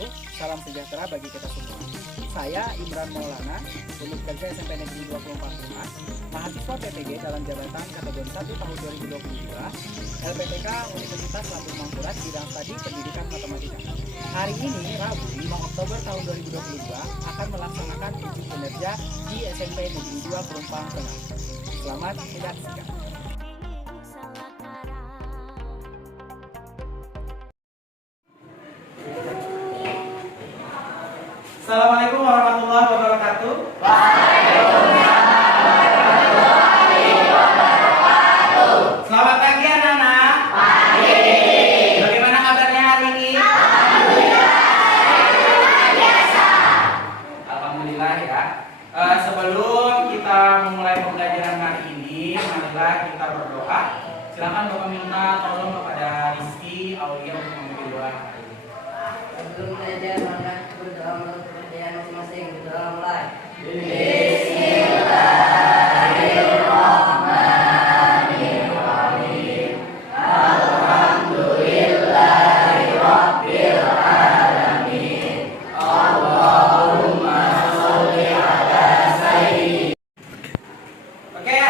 wabarakatuh. Salam sejahtera bagi kita semua. Saya Imran Maulana, unit kerja SMP Negeri 24 mahasiswa PTG dalam jabatan kategori 1 tahun 2022, LPTK Universitas Lampung Mangkurat bidang studi pendidikan matematika. Hari ini, Rabu 5 Oktober tahun 2022, akan melaksanakan uji kinerja di SMP Negeri 2 Pelumpang Tengah. Selamat menyaksikan. Assalamualaikum warahmatullahi wabarakatuh. Selamat pagi anak-anak. Pagi. Bagaimana kabarnya hari ini? Alhamdulillah ya. Sebelum kita memulai pembelajaran hari ini, marilah kita berdoa. Silakan Bapak minta tolong kepada Rizky Aulia untuk memimpin doa hari ini. Sebelum belajar, maka berdoa menurut kepercayaan masing-masing. Berdoa mulai. Bismillahirrahmanirrahim. Alhamdulillahirabbil alamin. Allahumma sholli ala sayyidina. Oke,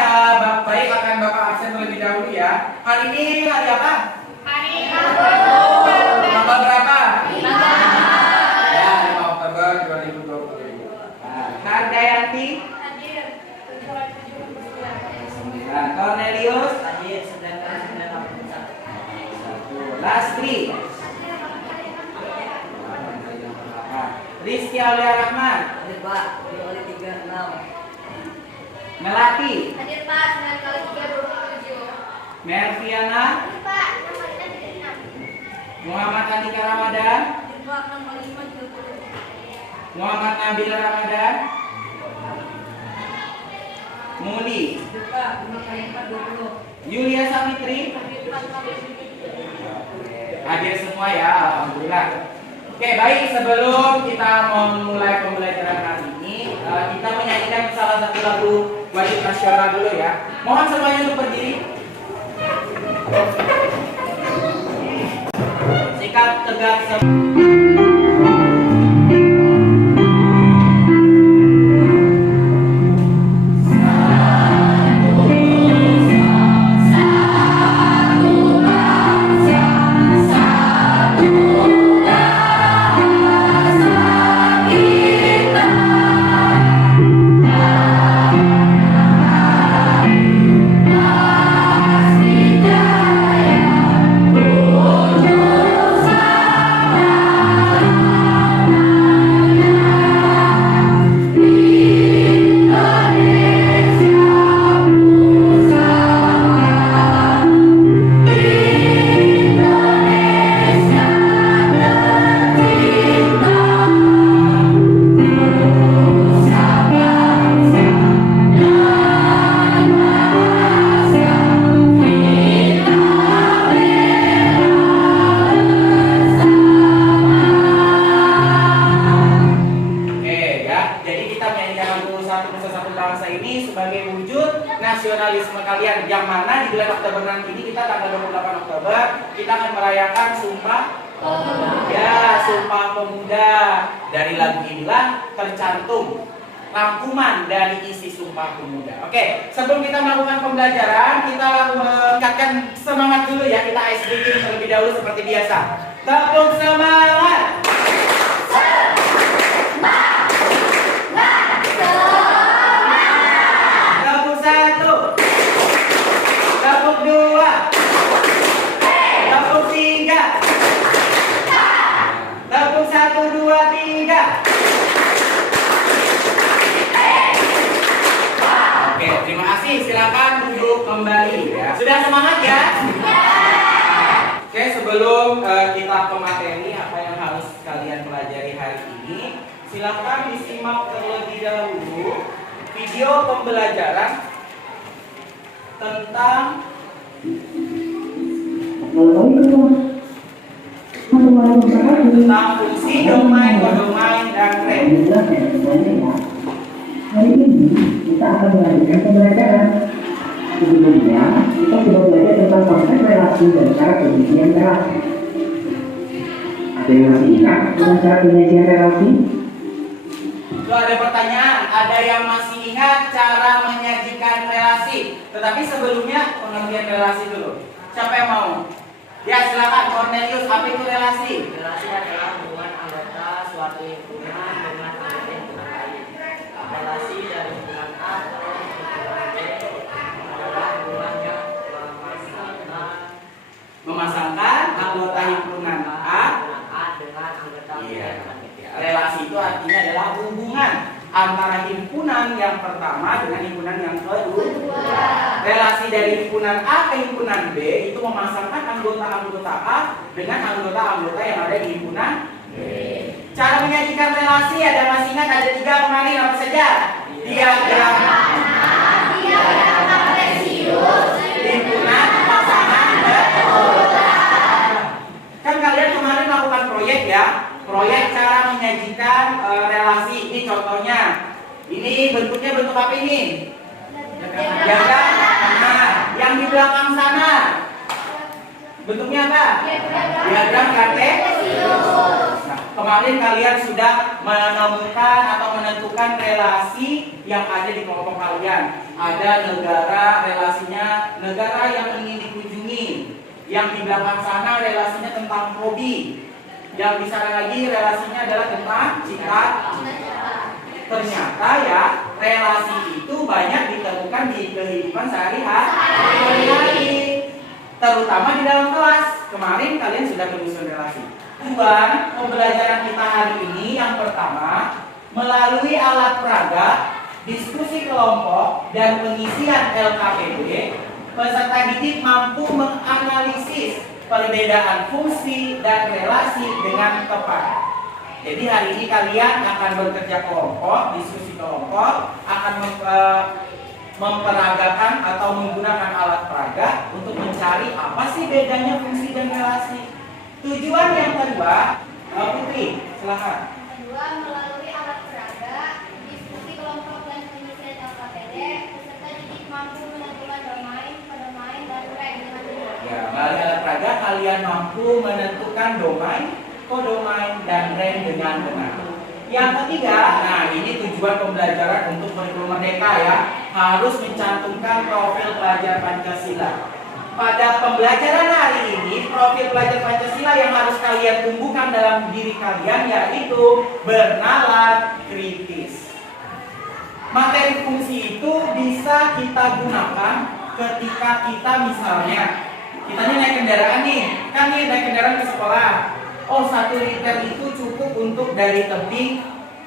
baik akan Bapak absen terlebih dahulu ya. Hari ini hari apa? Hari Tanggal berapa? 5. Ya, 5 Oktober 2020. Nah, Dayanti, Hadir. Cornelius, Hadir 9981. Lastri, Rizky Aulia Rahman, Hadir Pak, dikali 36. Melati, Hadir Pak, 9 kali 3 27. Merviana, Hadir Pak, 6 kali 6 36. Muhammad Andika Ramadan, Hadir Pak, 6 kali 5 30. Muhammad Nabil Ramadan, Muli, Hadir Pak, 5 kali 4 20. Yulia Savitri, Hadir Pak, 5 kali 7 30. hadir semua ya, alhamdulillah. Oke, baik, sebelum kita memulai pembelajaran hari ini, kita menyanyikan salah satu lagu wajib nasional dulu ya. Mohon semuanya untuk berdiri. Sikap tegak nasionalisme kalian, yang mana di bulan Oktober nanti ini kita tanggal 28 Oktober kita akan merayakan Sumpah ya, Sumpah Pemuda. Dari lagu inilah tercantum rangkuman dari isi Sumpah Pemuda. Oke, sebelum kita melakukan pembelajaran, kita meningkatkan semangat dulu ya. Kita ice breaking terlebih dahulu seperti biasa. Tepuk semangat. Silakan duduk kembali ya. Sudah semangat ya? Oke, sebelum kita ke materi apa yang harus kalian pelajari hari ini, silakan disimak terlebih dahulu video pembelajaran tentang fungsi domain, kodomain, dan range. Hari ini kita akan melanjutkan pembelajaran. Sebelumnya, kita sudah belajar tentang konsep relasi dan cara pembuktian relasi. Ada yang masih ingat dengan cara penyajian relasi? Itu ada pertanyaan, ada yang masih ingat cara menyajikan relasi. Tetapi sebelumnya pengertian relasi dulu. Siapa yang mau? Ya silakan Cornelius, apa itu relasi? Relasi adalah hubungan anggota suatu lingkungan dengan anggota lingkungan lain. Relasi dari hubungan A ke hubungan B adalah hubungan yang Memasangkan anggota himpunan A. dengan anggota B. Iya. Relasi itu artinya adalah hubungan antara himpunan yang pertama dengan himpunan yang kedua. Relasi dari himpunan A ke himpunan B itu memasangkan anggota-anggota A dengan anggota-anggota yang ada di himpunan B. Cara menyajikan relasi ada masih ingat ada 3 kemarin apa saja? Diagram himpunan, pasangan, dan kan kalian kemarin melakukan proyek ya, proyek cara menyajikan relasi. Ini contohnya, ini bentuknya bentuk apa ini? Diagram. Nah, yang di belakang sana bentuknya apa? Diagram kartesius. Nah, kemarin kalian sudah menemukan atau menentukan relasi yang ada di kelompok kalian. Ada negara, relasinya negara yang ingin dikunjungi. Yang di belakang sana relasinya tentang hobi. Yang di sana lagi relasinya adalah tentang cinta. Ternyata ya relasi itu banyak ditemukan di kehidupan sehari-hari, terutama di dalam kelas. Kemarin kalian sudah menyusun relasi. Tujuan pembelajaran kita hari ini yang pertama, melalui alat peraga, diskusi kelompok, dan pengisian LKPD, peserta didik mampu menganalisis perbedaan fungsi dan relasi dengan tepat. Jadi hari ini kalian akan bekerja kelompok, diskusi kelompok, akan memperagakan atau menggunakan alat peraga untuk mencari apa sih bedanya fungsi dan relasi. Tujuan yang kedua, Putri, silakan. Kedua, melalui alat peraga, diskusi kelompok dan pengisian LKPD, peserta didik mampu menentukan domain, pedomain, dan rank dengan benar. Ya, melalui alat peraga kalian mampu menentukan domain, kodomain, dan rank dengan benar. Yang ketiga, nah ini tujuan pembelajaran untuk kurikulum merdeka ya, harus mencantumkan profil pelajar Pancasila. Pada pembelajaran hari ini, profil pelajar Pancasila yang harus kalian tumbuhkan dalam diri kalian yaitu bernalar kritis. Materi fungsi itu bisa kita gunakan ketika kita misalnya, kita ini naik kendaraan nih, kan nih naik kendaraan ke sekolah. Oh, 1 liter itu cukup untuk dari Tebing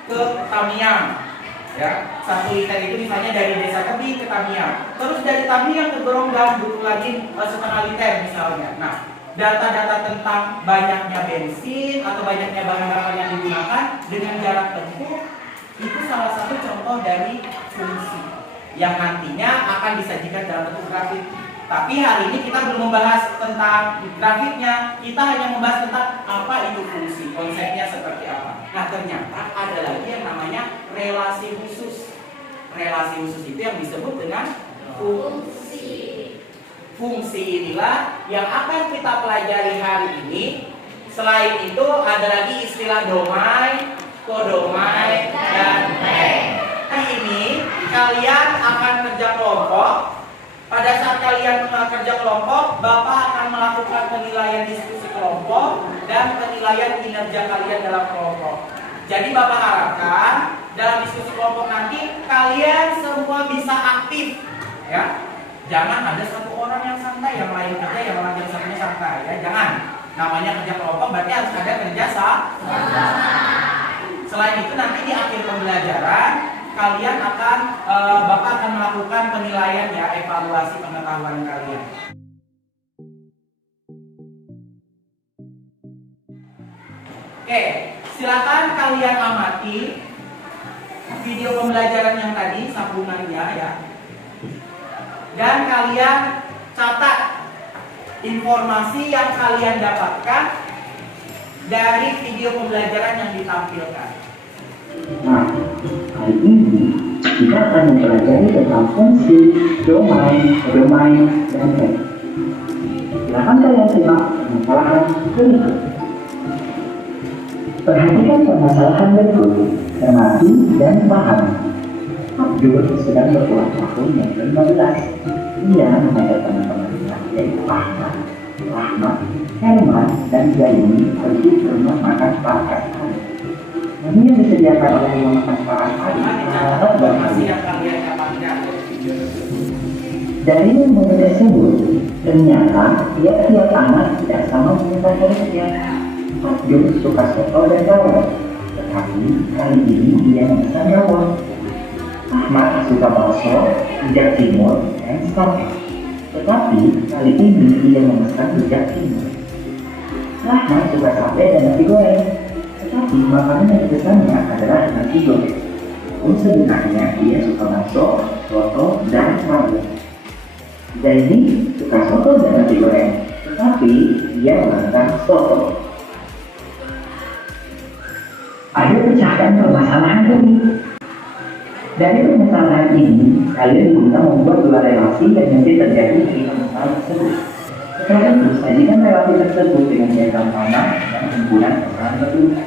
ke Tamiang. Ya, 1 liter itu misalnya dari desa Tebing ke Tamiang. Terus dari Tamiang ke Geronggang butuh lagi setengah liter misalnya. Nah, data-data tentang banyaknya bensin atau banyaknya bahan bakar yang digunakan dengan jarak tempuh itu salah satu contoh dari fungsi yang nantinya akan disajikan dalam bentuk grafik. Tapi hari ini kita belum membahas tentang grafiknya, kita hanya membahas tentang apa itu fungsi, konsepnya seperti apa. Nah, ternyata ada lagi yang namanya relasi khusus. Relasi khusus itu yang disebut dengan fungsi. Fungsi inilah yang akan kita pelajari hari ini. Selain itu ada lagi istilah domain, kodomain, dan rank. Ini kalian akan kerja kelompok. Pada saat kalian kerja kelompok, Bapak akan melakukan penilaian diskusi kelompok dan penilaian kinerja kalian dalam kelompok. Jadi Bapak harapkan dalam diskusi kelompok nanti kalian semua bisa aktif, ya. Jangan ada satu orang yang santai, yang lain kerja, yang lain yang satunya santai, ya. Jangan. Namanya kerja kelompok berarti harus ada kerja sama. Selain itu nanti di akhir pembelajaran kalian akan Bapak akan melakukan penilaian ya, evaluasi pengetahuan kalian. Oke, silakan kalian amati video pembelajaran yang tadi sambungannya ya. Dan kalian catat informasi yang kalian dapatkan dari video pembelajaran yang ditampilkan. Nah, hari ini kita akan mempelajari tentang fungsi, domain, dan rank. Silakan kalian simak pemaparan berikut. Perhatikan permasalahan berikut, cermati dan paham. Abdul sedang berulang tahun yang ke-15. Ia mengajak teman-temannya yaitu Ahmad, Rahmat, Herman, dan Zaini pergi ke rumah makan Pak Asari. Menu yang disediakan oleh rumah makan Pak Asari sangat Informasi berharga. yang kalian dapatkan dari video tersebut. Dari menu tersebut, ternyata tiap-tiap anak tidak sama meminta muridnya. Abdul suka soto dan rawon, tetapi kali ini dia memesan rawon. Ahmad suka bakso, rujak timur, dan sate, tetapi kali ini dia memesan rujak timur. Rahmat suka sate dan nasi goreng, tetapi makanan yang dipesannya adalah nasi goreng. Pun sebenarnya dia suka bakso, soto, dan rawon. Zaini suka soto dan nasi goreng, tetapi dia menentang soto. Ayo pecahkan permasalahan ini. Dari permasalahan ini, kalian diminta membuat dua relasi yang mungkin terjadi di permasalahan tersebut. Setelah itu, sajikan relasi tersebut dengan diagram sama dan himpunan peran berdua.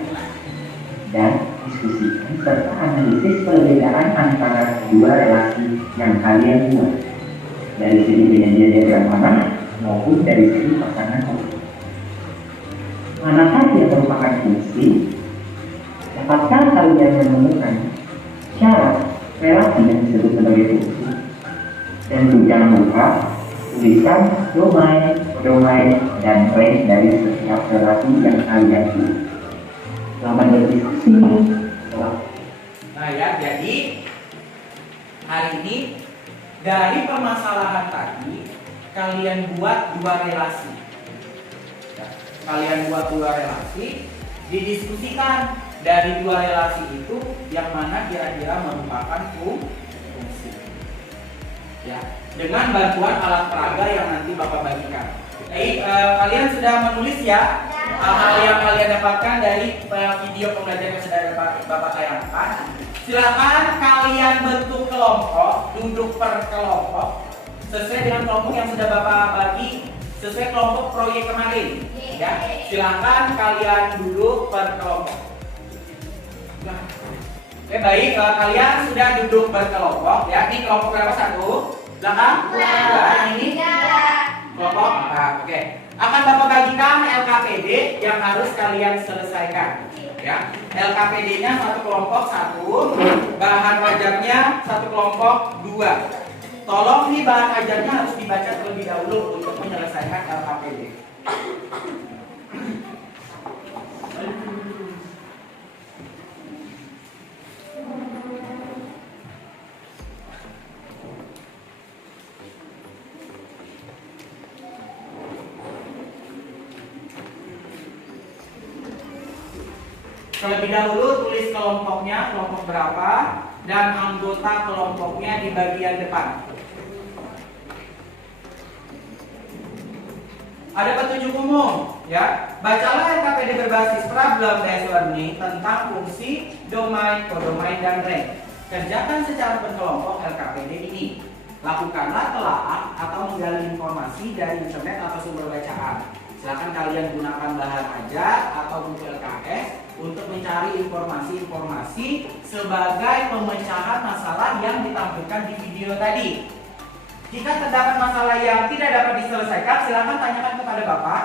Dan diskusikan serta analisis perbedaan antara dua relasi yang kalian buat. Dari segi penyajian diagram mana maupun dari segi pasangan. Manakah yang merupakan fungsi? Dapatkah kalian menemukan syarat relasi yang disebut sebagai fungsi? Dan jangan lupa tuliskan domain, dan range dari setiap relasi yang kalian buat. Selamat berdiskusi. Nah ya, jadi hari ini dari permasalahan tadi kalian buat dua relasi. Ya, kalian buat dua relasi, didiskusikan dari dua relasi itu yang mana kira-kira merupakan fungsi. Ya, dengan bantuan alat peraga yang nanti Bapak bagikan. Baik, kalian sudah menulis ya hal-hal yang kalian dapatkan dari video pembelajaran yang sudah Bapak tayangkan. Silakan kalian bentuk kelompok, duduk per kelompok sesuai dengan kelompok yang sudah Bapak bagi sesuai kelompok proyek kemarin. Ya, silakan kalian duduk per kelompok. Oke, baik, kalian sudah duduk berkelompok ya. Ini kelompok berapa? Satu, belakang, yang ini kelompok. Nah, oke. Akan Bapak bagikan LKPD yang harus kalian selesaikan. Ya, LKPD-nya satu kelompok satu, bahan ajarnya satu kelompok dua. Tolong nih bahan ajarnya harus dibaca terlebih dahulu untuk menyelesaikan LKPD. Terlebih dahulu tulis kelompoknya, kelompok berapa, dan anggota kelompoknya di bagian depan. Ada petunjuk umum, ya. Bacalah LKPD berbasis problem based learning tentang fungsi, domain, kodomain, dan range. Kerjakan secara berkelompok LKPD ini. Lakukanlah telaah atau menggali informasi dari internet atau sumber bacaan. Silakan kalian gunakan bahan ajar atau buku LKS untuk mencari informasi-informasi sebagai pemecahan masalah yang ditampilkan di video tadi. Jika terdapat masalah yang tidak dapat diselesaikan, silakan tanyakan kepada Bapak.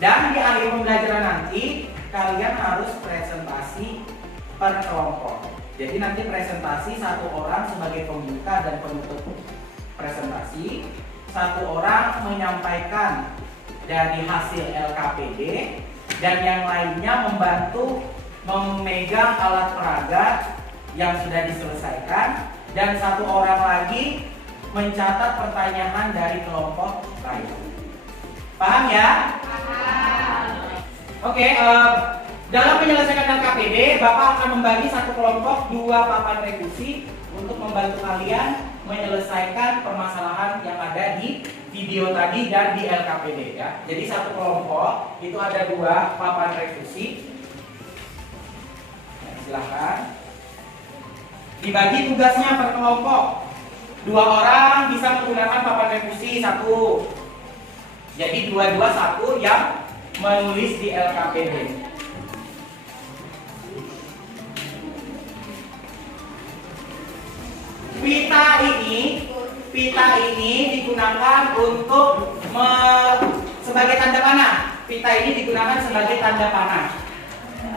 Dan di akhir pembelajaran nanti, kalian harus presentasi per kelompok. Jadi nanti presentasi satu orang sebagai pembuka dan penutup presentasi, satu orang menyampaikan dari hasil LKPD, dan yang lainnya membantu memegang alat peraga yang sudah diselesaikan, dan satu orang lagi mencatat pertanyaan dari kelompok lain. Paham ya? Paham. Oke, dalam menyelesaikan LKPD, Bapak akan membagi satu kelompok dua papan revisi untuk membantu kalian menyelesaikan permasalahan yang ada di video tadi dan di LKPD ya. Jadi satu kelompok itu ada dua papan revisi. Silahkan dibagi tugasnya per kelompok. Dua orang bisa menggunakan papan revisi satu. Jadi dua-dua satu yang menulis di LKPD. pita ini digunakan untuk sebagai tanda panah. Pita ini digunakan sebagai tanda panah.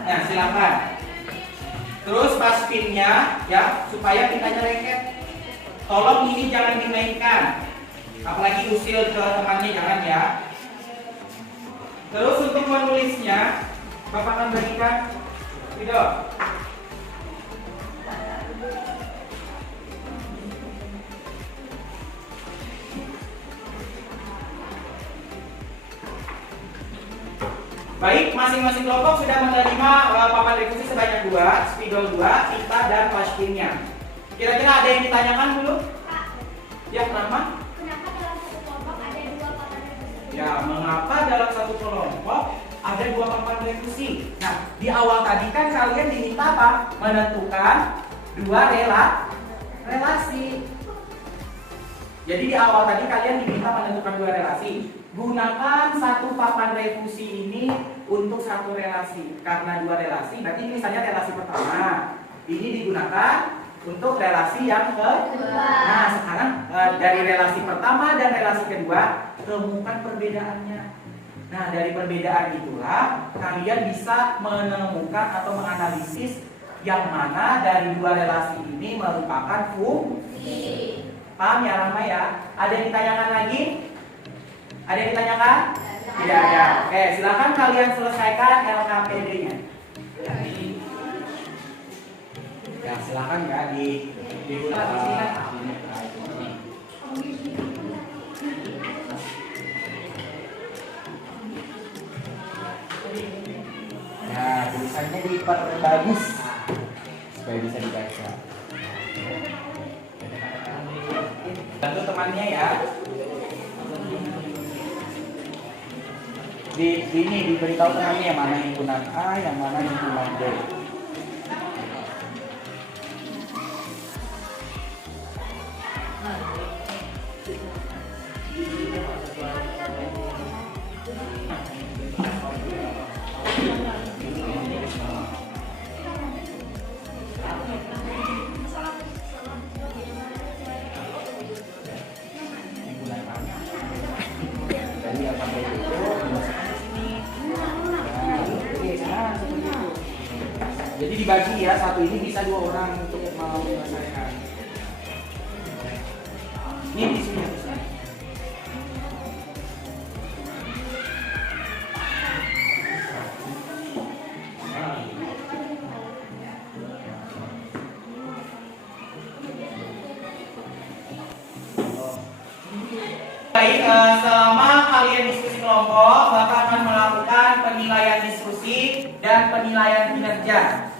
Nah, silakan. Terus pas pinnya ya, supaya pitanya lengket. Tolong ini jangan dimainkan. Apalagi usil ke temannya, jangan ya. Terus untuk menulisnya, Bapak akan berikan video. Baik, masing-masing kelompok sudah menerima papan revisi sebanyak 2, spidol 2, pita dan flashpinnya. Kira-kira ada yang ditanyakan dulu? Pak, Ya, kenapa? kenapa dalam satu kelompok ada 2 papan revisi? Ya, mengapa dalam satu kelompok ada 2 papan revisi? Nah, di awal tadi kan kalian diminta apa? Menentukan 2 relasi. Jadi di awal tadi kalian diminta menentukan 2 relasi. Gunakan satu papan refusi ini untuk satu relasi. Karena 2 relasi, berarti ini misalnya relasi pertama. Ini digunakan untuk relasi yang kedua. Nah, sekarang dari relasi pertama dan relasi kedua, temukan perbedaannya. Nah, dari perbedaan itulah kalian bisa menemukan atau menganalisis yang mana dari 2 relasi ini merupakan fungsi. Paham ya, Rama ya? Ada yang ditanyakan lagi? Ada yang ditanyakan? Tidak ada. Oke, silakan kalian selesaikan LKPD-nya. Ya, silakan ya digunakan. Nah, tulisannya diperbagus supaya bisa dibaca. Bantu temannya ya. Ini diberitahu temannya yang mana himpunan A, yang mana himpunan B. Jadi dibagi ya, satu ini bisa 2 orang untuk menyelesaikan. Ini di sini. Baik, selama kalian diskusi kelompok, Bapak akan melakukan penilaian diskusi dan penilaian kinerja.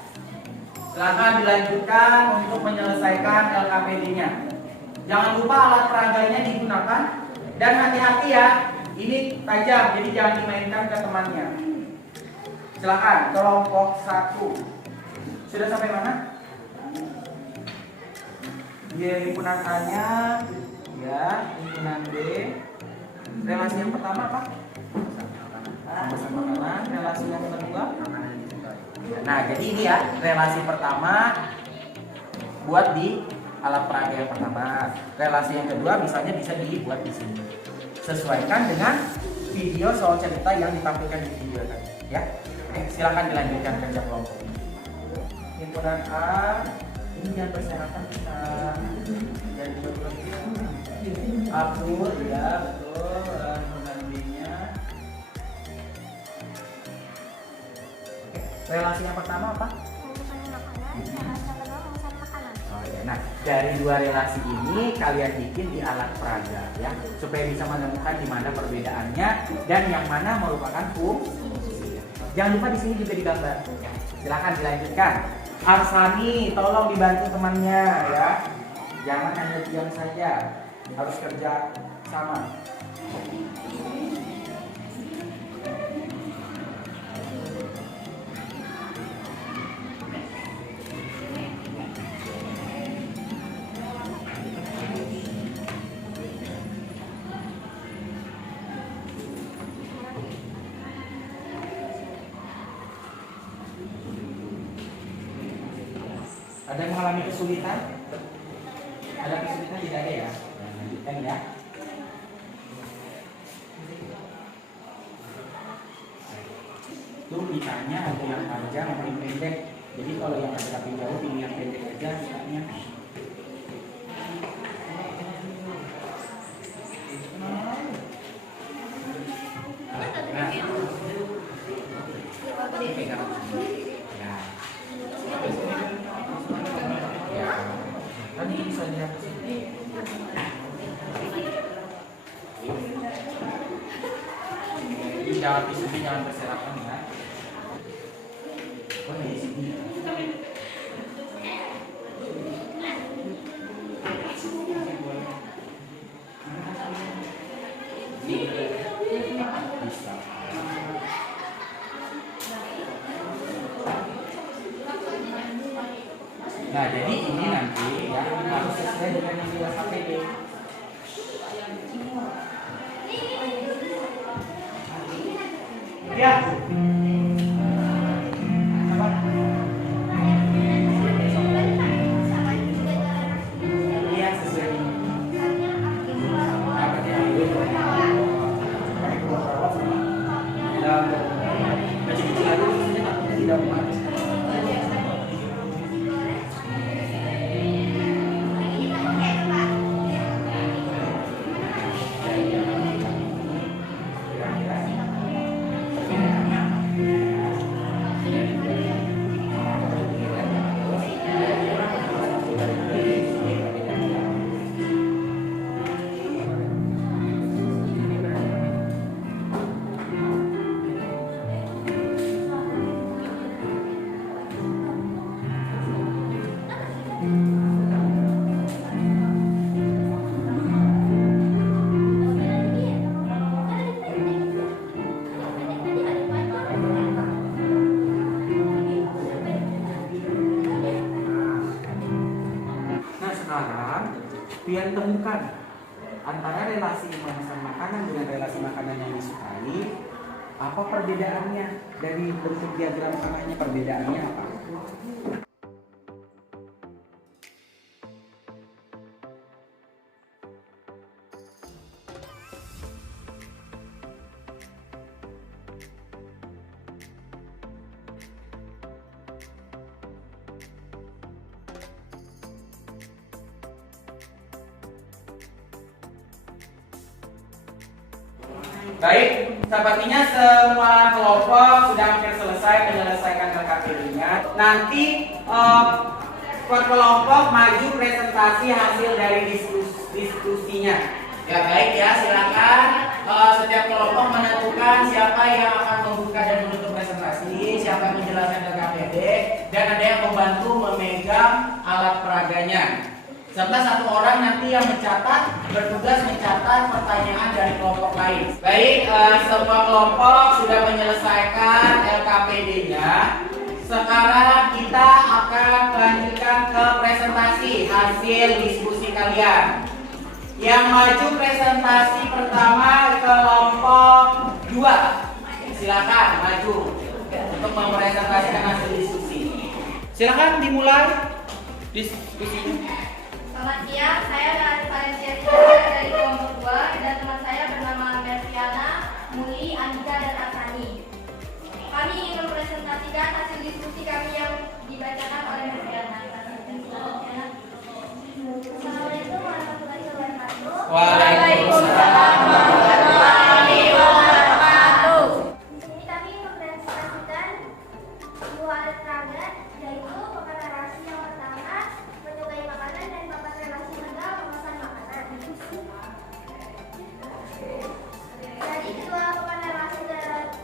Silakan dilanjutkan untuk menyelesaikan LKPD-nya. Jangan lupa alat peraganya digunakan dan hati-hati ya, ini tajam, jadi jangan dimainkan ke temannya. Silakan kelompok 1. Sudah sampai mana? Dia himpunan A-nya, ya, himpunan B. Relasi yang pertama apa? Sama makanan. Relasi yang kedua? Nah, jadi ini ya, relasi pertama buat di alat peraga yang pertama. Relasi yang kedua misalnya bisa dibuat di sini. Sesuaikan dengan video soal cerita yang ditampilkan di video tadi, ya. Oke, silakan dilanjutkan kerja kelompok. Himpunan A, ini yang persyaratan kita jadi Abdul, ya betul. Himpunan B-nya. Relasi yang pertama apa? Oh, ya. Nah, dari 2 relasi ini kalian bikin di alat peraga ya, supaya bisa menemukan di mana perbedaannya dan yang mana merupakan fungsi. Jangan lupa di sini juga digambar. Ya, silakan dilanjutkan. Arsani, tolong dibantu temannya ya. Jangan hanya diam saja, harus kerja sama. Ada yang mengalami kesulitan? Ada kesulitan tidak ada ya? perhatikan ya. Tuh ditanya ada yang panjang atau yang pendek. Jadi kalau yang agak jauh pilih yang pendek aja misalnya. Jangan disini, jangan berserakan ya. Oh, di sini. Bisa. Nah, jadi ini nanti ya harus sesuai dengan yang di APD. Ya. Iya, sesuai ini. Apa dia? Dalam kecil-kecil aja maksudnya takutnya tidak memanas. Pian temukan antara relasi memasak makanan dengan relasi makanan yang disukai. Apa perbedaannya dari bentuk diagram tangannya? Perbedaannya apa? Baik, sepertinya semua kelompok sudah hampir selesai menyelesaikan LKPD-nya. Nanti per kelompok maju presentasi hasil dari diskusinya. Ya baik ya, silakan setiap kelompok menentukan siapa yang akan membuka dan menutup presentasi, siapa yang menjelaskan LKPD, dan ada yang membantu memegang alat peraganya. Serta satu orang nanti yang bertugas mencatat pertanyaan dari kelompok lain. Baik, semua kelompok sudah menyelesaikan LKPD-nya. Sekarang kita akan lanjutkan ke presentasi hasil diskusi kalian. Yang maju presentasi pertama kelompok 2. Silakan maju untuk mempresentasikan hasil diskusi. Silakan dimulai diskusinya. Selamat siang, saya Valencia dari kelompok 2 dan teman saya bernama Merviana, Muli, Andika, dan Asani. Kami ingin mempresentasikan hasil diskusi kami yang dibacakan oleh Merviana. Assalamualaikum warahmatullahi wabarakatuh. Waalaikumsalam warahmatullahi wabarakatuh. Di sini kami mempresentasikan dua alat peraga, yaitu papan narasi yang pertama, menyukai makanan, dan papan relasi kedua, memesan makanan. Dari kedua papan narasi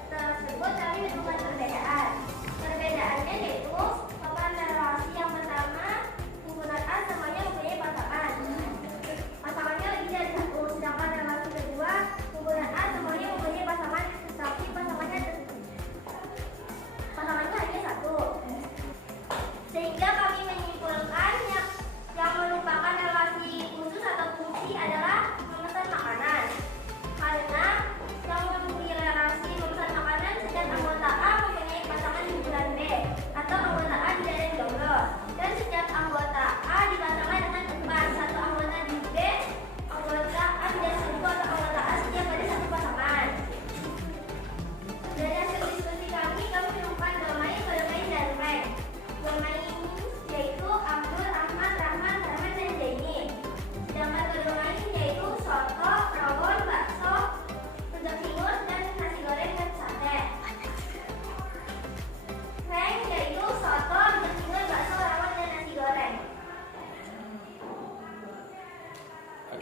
tersebut kami menemukan perbedaan. Perbedaannya yaitu papan narasi yang pertama penggunaan A semuanya mempunyai pasangan. Pasangannya lebih dari satu, sedangkan relasi kedua penggunaan A semuanya mempunyai pasangan, tetapi pasangannya hanya satu.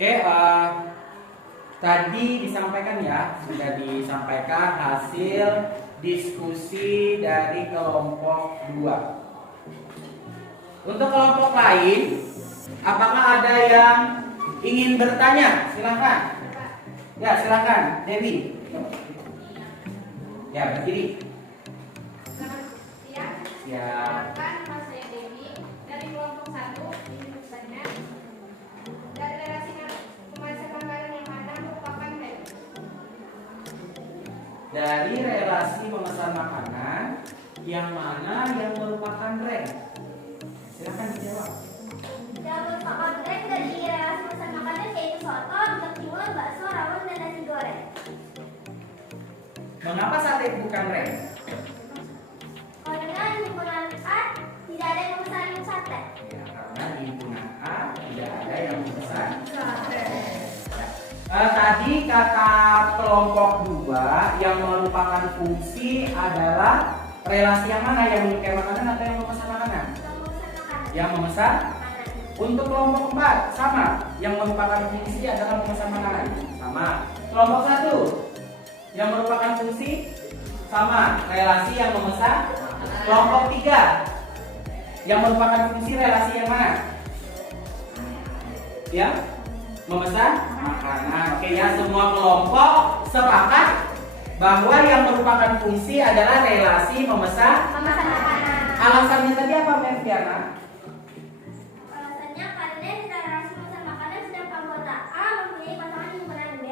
Oke, tadi disampaikan ya, sudah disampaikan hasil diskusi dari kelompok 2. Untuk kelompok lain, apakah ada yang ingin bertanya? Silakan. Ya, silakan, Dewi. Ya, berdiri. Ya. Nama saya Dewi dari kelompok 1. Ini bertanya dari relasi pemasaran makanan yang mana merupakan rem. Dari relasi memesan makanan yang mana yang merupakan rem? Silakan dijawab. Yang merupakan rem dari relasi pemesan makanan yaitu soto, untuk timun, bakso, rawon, dan nasi goreng. Mengapa sate bukan rem? Karena himpunan A tidak ada yang memesan sate. Ya, karena di himpunan A tidak ada yang memesan. Tadi kata kelompok 2 yang merupakan fungsi adalah relasi yang mana, yang menyukai makanan atau yang memesan makanan? Yang memesan. Untuk kelompok 4 sama, yang merupakan fungsi adalah memesan makanan. Sama. Kelompok 1 yang merupakan fungsi sama, relasi yang memesan. Kelompok 3 yang merupakan fungsi relasi yang mana? Yang memesan makanan. Oke ya, semua kelompok sepakat bahwa yang merupakan fungsi adalah relasi memesan makanan. Alasannya tadi apa, Merviana? Alasannya karena di relasi pemesan makanan setiap anggota A mempunyai pasangan himpunan B,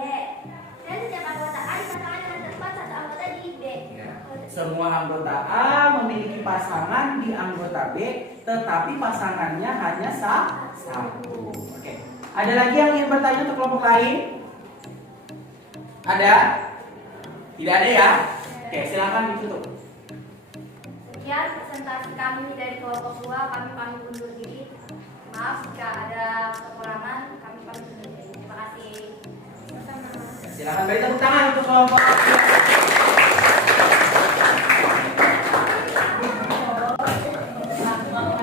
dan setiap anggota A dipasangan dengan tempat satu anggota di B. Semua anggota A memiliki pasangan di anggota B, tetapi pasangannya hanya satu. Oke. Ada lagi yang ingin bertanya untuk kelompok lain? Ada? Tidak ada ya? Oke, silakan ditutup. Sekian presentasi kami dari kelompok 2. Kami pamit undur diri. Maaf jika ada kekurangan. Kami pamit undur diri. Terima kasih. Silakan beri tepuk tangan untuk kelompok.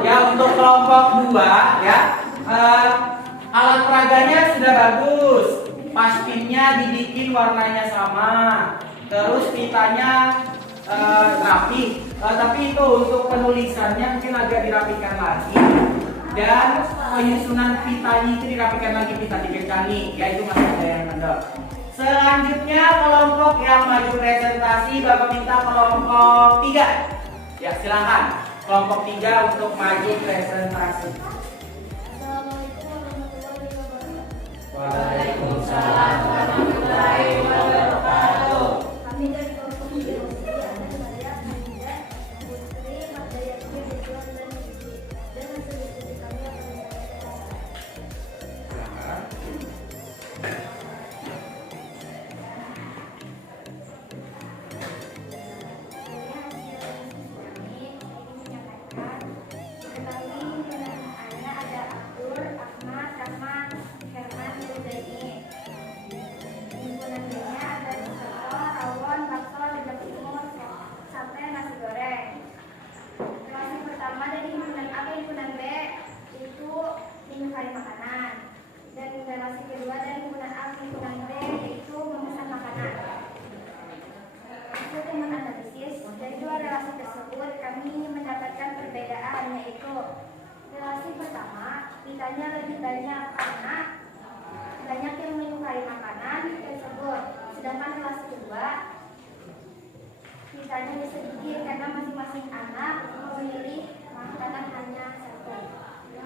Ya, untuk kelompok 2 ya, alat peraganya sudah bagus, pastinya dibikin warnanya sama, terus pitanya rapi, tapi itu untuk penulisannya mungkin agak dirapikan lagi, dan penyusunan pitanya itu dirapikan lagi, pita dikekani, ya itu masih ada yang kendor. Selanjutnya kelompok yang maju presentasi, Bapak minta kelompok 3. Ya, silakan. Kelompok 3 untuk maju presentasi. Assalamualaikum warahmatullahi wabarakatuh. Waalaikumsalam warahmatullahi wabarakatuh. Kami dari kelompok 3 ada saya, Hamida, Putri, Mardayati, Ridwan, dan Cici. Dan hasil diskusi kami akan disampaikan. Silakan. Relasi kedua dari himpunan A ke himpunan B yaitu memesan makanan. Hasil temuan analisis dari dua relasi tersebut kami mendapatkan perbedaan, yaitu relasi pertama pitanya lebih banyak karena banyak yang menyukai makanan tersebut, sedangkan relasi kedua pitanya sedikit karena masing-masing anak memilih makanan hanya satu,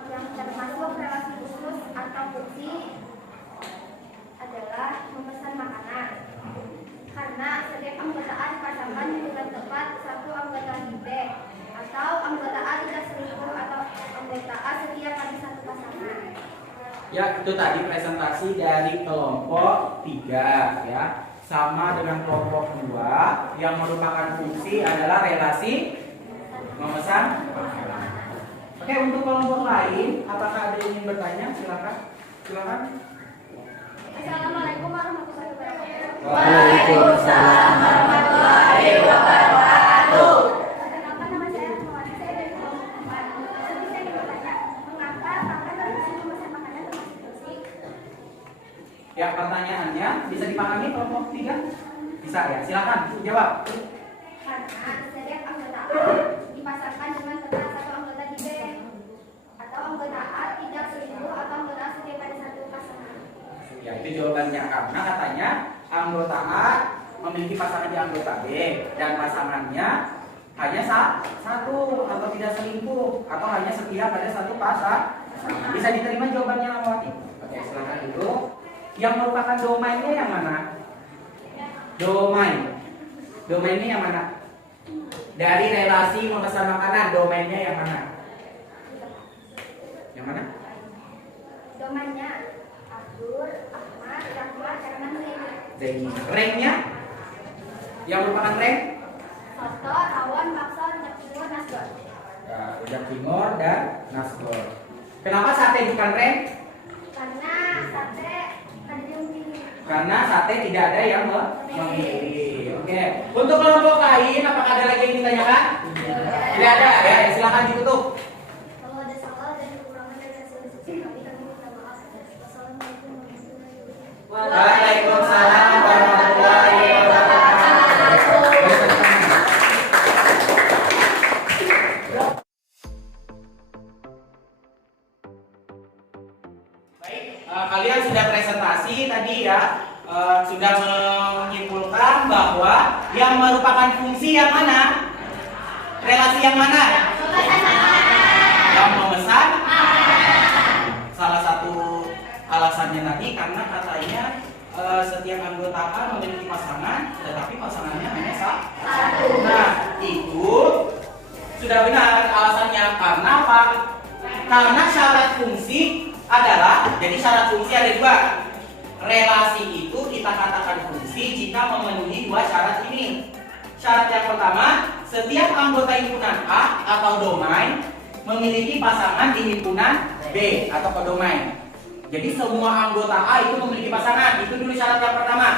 yang termasuk relasi khusus atau fungsi adalah memesan makanan. Karena setiap anggota A dipasangkan dengan tepat satu anggota B, atau anggota A tidak selingkuh, atau anggota A setia pada satu pasangan. Ya, itu tadi presentasi dari kelompok 3 ya. Sama dengan kelompok 2 yang merupakan fungsi adalah relasi memesan makanan. Oke, untuk kelompok lain, apakah ada yang ingin bertanya? Silakan. Silakan. Assalamualaikum warahmatullahi wabarakatuh. Waalaikumsalam warahmatullahi wabarakatuh. Perkenalkan, nama saya Rahmawati, saya dari kelompok 4. Jadi saya ingin bertanya, mengapa makan dari memesan makanan termasuk fungsi? Ya, pertanyaannya bisa dipahami kelompok 3? Bisa ya, silakan jawab. Karena setiap anggota A dipasangkan dengan ketat satu anggota di B, atau anggota A tidak selingkuh atau anggota A setia pada satu pasangan. Ya, itu jawabannya. Karena katanya anggota A memiliki pasangan di anggota B dan pasangannya hanya satu atau tidak selingkuh atau hanya setia pada satu pasangan. Bisa diterima jawabannya, Amawati? Oke, silakan dulu. Yang merupakan domainnya yang mana? Domainnya yang mana? Dari relasi memesan makanan, domainnya yang mana? Yang mana? Domainnya Abdul, Ahmad, Rahmat, Herman, Zaini. Ranknya? Yang merupakan rank? Soto, Rawon, Bakso, Rujak Timur, Nasgor. Ya, Rujak Timur dan Nasgor. Kenapa sate bukan rank? Karena sate ada yang pilih. Karena sate tidak ada yang memilih. Oke. Untuk kelompok lain, apakah ada lagi yang ditanyakan? Tidak ada. Ya, silakan ditutup. Kalau ada salah dan kekurangan dari hasil diskusi kami minta maaf. Wassalamualaikum warahmatullahi wabarakatuh. Waalaikumsalam warahmatullahi wabarakatuh. Baik, kalian sudah presentasi tadi ya, sudah menyimpulkan bahwa yang merupakan fungsi yang mana? Relasi yang mana? Yang memesan. Salah satu alasannya tadi karena katanya setiap anggota A memiliki pasangan, tetapi pasangannya hanya satu. Nah, itu sudah benar alasannya. Karena apa? Karena syarat fungsi adalah, jadi syarat fungsi ada dua. Relasi itu kita katakan fungsi jika memenuhi dua syarat ini. Syarat yang pertama, setiap anggota himpunan A atau domain memiliki pasangan di himpunan B atau kodomain. Jadi semua anggota A itu memiliki pasangan. Itu dulu syarat yang pertama.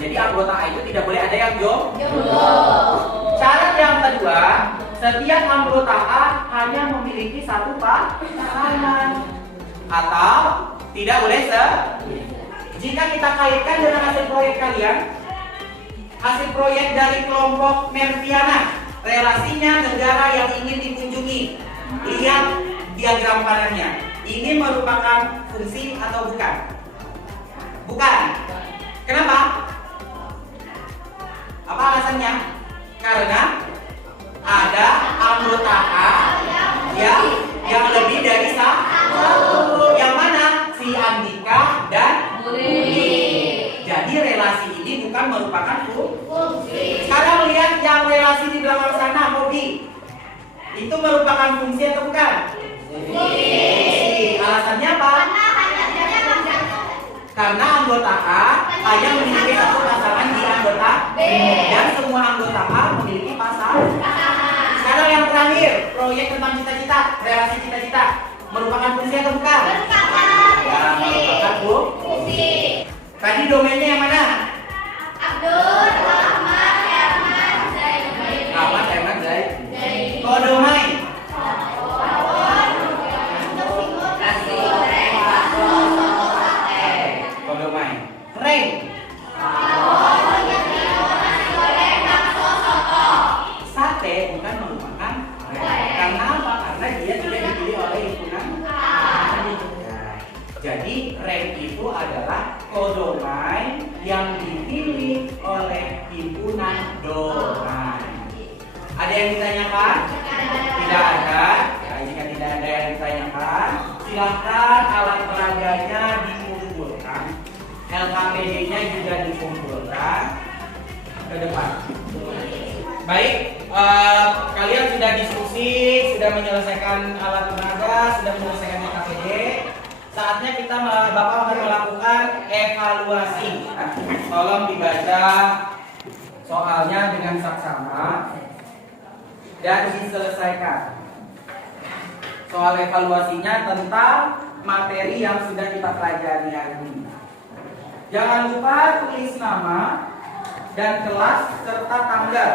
Jadi anggota A itu tidak boleh ada yang jomblo. Syarat yang kedua, setiap anggota A hanya memiliki satu pasangan. Atau tidak boleh jika kita kaitkan dengan hasil proyek kalian, hasil proyek dari kelompok Merviana, relasinya negara yang ingin dikunjungi. Lihat diagram panennya. Ini merupakan fungsi atau bukan? Bukan. Kenapa? Apa alasannya? Karena ada anggota A yang lebih dari satu. Yang mana? Si Andika dan Budi. Jadi relasi ini bukan merupakan fungsi. Sekarang lihat yang relasi di belakang sana, Budi. Itu merupakan fungsi atau bukan? Fungsi. Alasannya apa? Karena anggota A hanya memiliki satu pasangan di anggota B dan semua anggota A memiliki pasangan. Sekarang yang terakhir, proyek tentang cita-cita, relasi cita-cita merupakan fungsi atau bukan? Ya, merupakan fungsi. Tadi domainnya yang mana? Abdul, Rahmat, Herman, Zaini. Rahmat, Herman, Zaini. Kodomain. Kodomain. Rank. Sate bukan merupakan rank. Karena apa? Karena dia tidak dipilih oleh himpunan. Jadi rank itu adalah kodomain yang dipilih oleh himpunan domain. Ada yang ditanyakan? Tidak ada. Ya, jika tidak ada yang ditanyakan, silakan alat peraganya dikumpulkan, LKPD-nya juga dikumpulkan ke depan. Baik, kalian sudah diskusi, sudah menyelesaikan alat peraga, sudah menyelesaikan LKPD. Saatnya kita Bapak akan melakukan evaluasi. Nah, tolong dibaca soalnya dengan saksama dan diselesaikan. Soal evaluasinya tentang materi yang sudah kita pelajari hari ini. Jangan lupa tulis nama dan kelas serta tanggal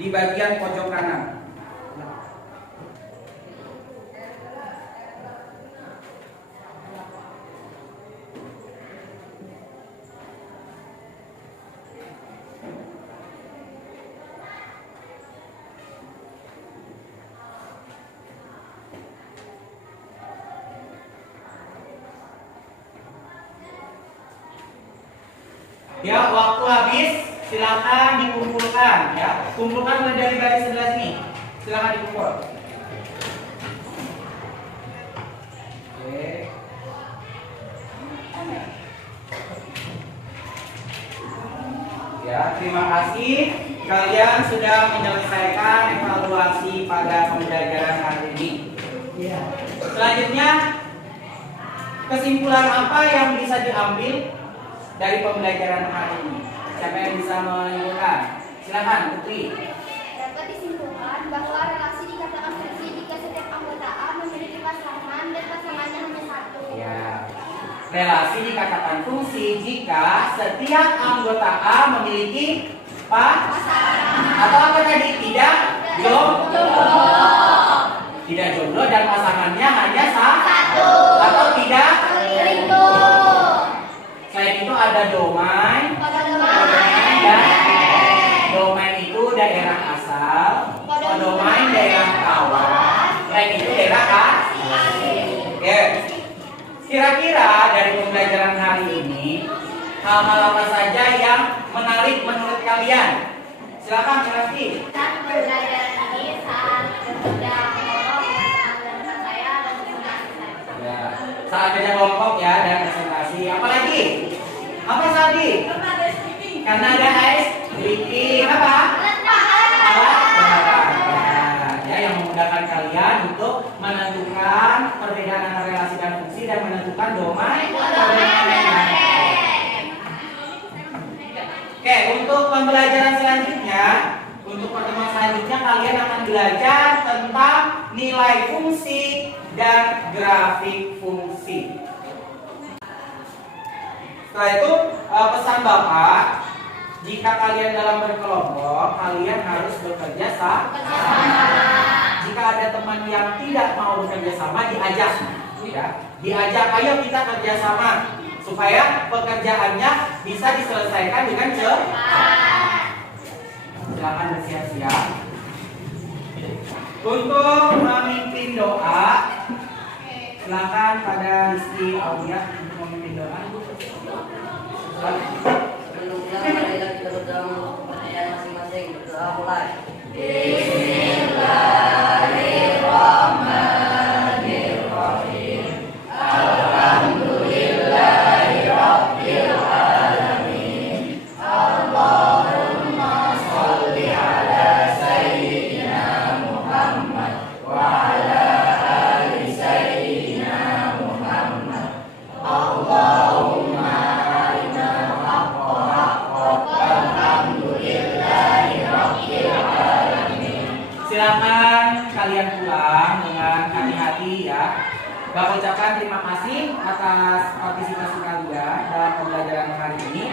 di bagian pojok kanan. Ya, waktu habis, silakan dikumpulkan ya. Kumpulkan mulai dari baris sebelah sini. Silakan dikumpul. Oke. Ya, terima kasih. Kalian sudah menyelesaikan evaluasi pada pembelajaran hari ini. Selanjutnya, kesimpulan apa yang bisa diambil dari pembelajaran hari ini? Siapa yang bisa menyimpulkan? Silakan, Putri. Dapat disimpulkan bahwa relasi dikatakan fungsi jika setiap anggota A memiliki pasangan dan pasangannya hanya satu. Ya. Relasi dikatakan fungsi jika setiap anggota A memiliki pasangan. Atau apa tadi? Tidak jomblo. Tidak jomblo dan pasangannya hanya satu. Atau tidak Selingkuh. Selain itu ada domain. Domain. Dan domain itu daerah asal. Domain daerah kawan. Selain itu daerah asing. Oke. Kira-kira dari pembelajaran hari ini hal-hal apa saja yang menarik menurut kalian? Silakan Raffi. Saat pembelajaran ini saat bekerja kelompok saya dan presentasi saya. Ya, saat kerja kelompok ya dan presentasi. Apalagi? Apa tadi? Karena ada ice breaking. Apa? Alat pembatas. Ya, yang memudahkan kalian untuk menentukan perbedaan antara relasi dan fungsi dan menentukan domain. Oke, untuk pembelajaran selanjutnya, untuk pertemuan selanjutnya kalian akan belajar tentang nilai fungsi dan grafik fungsi. Setelah itu pesan Bapak, jika kalian dalam berkelompok, kalian harus bekerja sama. Jika ada teman yang tidak mau bekerja sama, diajak, ya, diajak, ayo kita kerjasama supaya pekerjaannya bisa diselesaikan dengan cepat. Silakan bersiap-siap. Untuk memimpin doa, silakan pada Rizky Aulia untuk memimpin doa. Sebelumnya marilah kita berdoa untuk pertanyaan masing-masing. Berdoa mulai. Silakan kalian pulang dengan hati-hati ya. Bapak ucapkan terima kasih atas partisipasi kalian dalam pembelajaran hari ini.